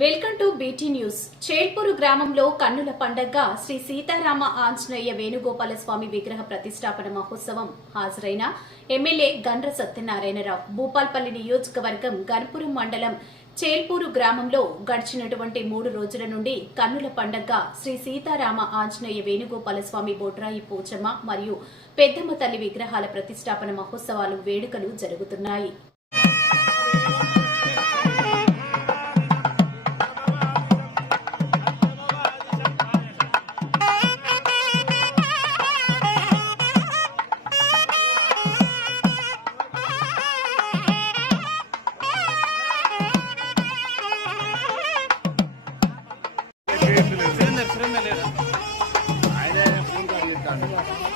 Welcome to BT news. Chelpur గ్రామంలో కన్నుల పండగ శ్రీ సీతారామ ఆంజనేయ వేణుగోపాల స్వామి విగ్రహ ప్రతిష్టాపన మహోత్సవం హాజరైన ఎమ్మెల్యే గండ్ర సత్యనారాయణరావు. భూపాల్పల్లి నియోజకవర్గం గన్పురం మండలం చేల్పూరు గ్రామంలో గడిచినటువంటి మూడు రోజుల నుండి కన్నుల పండగ శ్రీ సీతారామ ఆంజనేయ వేణుగోపాల స్వామి బోట్రాయి పోచమ్మ మరియు పెద్దమ్మ తల్లి విగ్రహాల ప్రతిష్టాపన మహోత్సవాలు వేడుకలు జరుగుతున్నాయి. ఆయనే ఫోన్ కాల్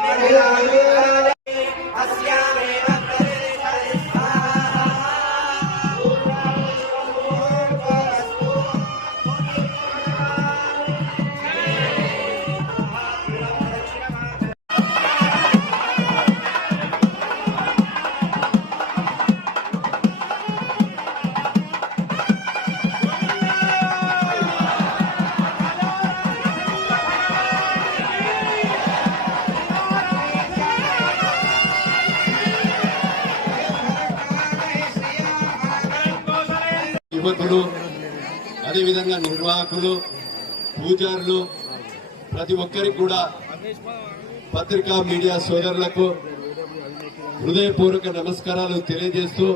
దక్షిణతో సేవకులు అదేవిధంగా నిర్వాహకులు పూజారులు ప్రతి ఒక్కరికి కూడా పత్రికా మీడియా సోదరులకు హృదయపూర్వక నమస్కారాలు తెలియజేస్తూ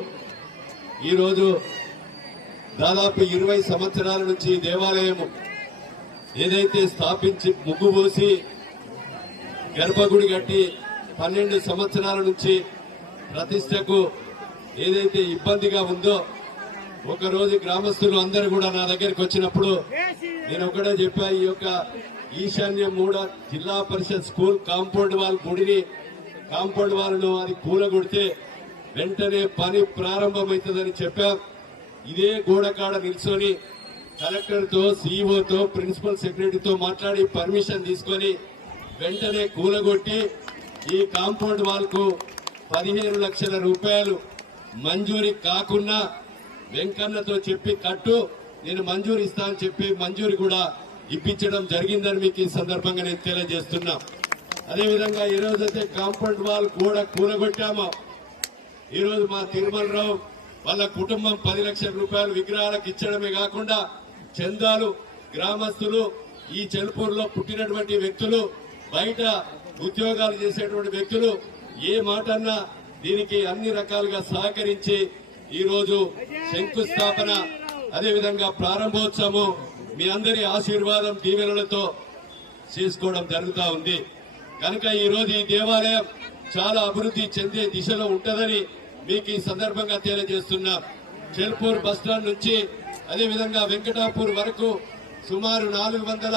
ఈరోజు దాదాపు ఇరవై సంవత్సరాల నుంచి ఈ దేవాలయం ఏదైతే స్థాపించి ముగ్గు పోసి గర్భగుడి కట్టి పన్నెండు సంవత్సరాల నుంచి ప్రతిష్టకు ఏదైతే ఇబ్బందిగా ఉందో ఒకరోజు గ్రామస్తులు అందరూ కూడా నా దగ్గరికి వచ్చినప్పుడు నేను ఒకటే చెప్పా ఈ యొక్క ఈశాన్య మూడ Zilla Parishad school compound wall గుడిని కాంపౌండ్ వాళ్ళను అది కూలగొడితే వెంటనే పని ప్రారంభమవుతుందని చెప్పాం. ఇదే గోడకాడ నిల్చొని కలెక్టర్తో సీఈఓతో ప్రిన్సిపల్ సెక్రటరీతో మాట్లాడి పర్మిషన్ తీసుకొని వెంటనే కూలగొట్టి ఈ కాంపౌండ్ వాల్కు పదిహేను లక్షల రూపాయలు మంజూరి కాకుండా వెంకన్నతో చెప్పి కట్టు నేను మంజూరు ఇస్తా అని చెప్పి మంజూరు కూడా ఇప్పించడం జరిగిందని మీకు ఈ సందర్భంగా నేను తెలియజేస్తున్నా. అదేవిధంగా ఈ అయితే కాంపౌండ్ వాల్ గోడ కూలగొట్టామో. ఈ రోజు మా తిరుమలరావు వాళ్ళ కుటుంబం పది లక్షల రూపాయలు విగ్రహాలకు ఇచ్చడమే కాకుండా చందాలు గ్రామస్తులు ఈ చెలుపూరులో పుట్టినటువంటి వ్యక్తులు బయట ఉద్యోగాలు చేసేటువంటి వ్యక్తులు ఏ మాటన్నా దీనికి అన్ని రకాలుగా సహకరించి ఈరోజు శంకుస్థాపన అదేవిధంగా ప్రారంభోత్సవం మీ అందరి ఆశీర్వాదం దీవెనలతో చేసుకోవడం జరుగుతూ ఉంది. కనుక ఈరోజు ఈ దేవాలయం చాలా అభివృద్ధి చెందే దిశలో ఉంటుందని మీకు ఈ సందర్భంగా తెలియజేస్తున్నా. చెల్పూర్ బస్టాండ్ నుంచి అదేవిధంగా వెంకటాపూర్ వరకు సుమారు నాలుగు వందల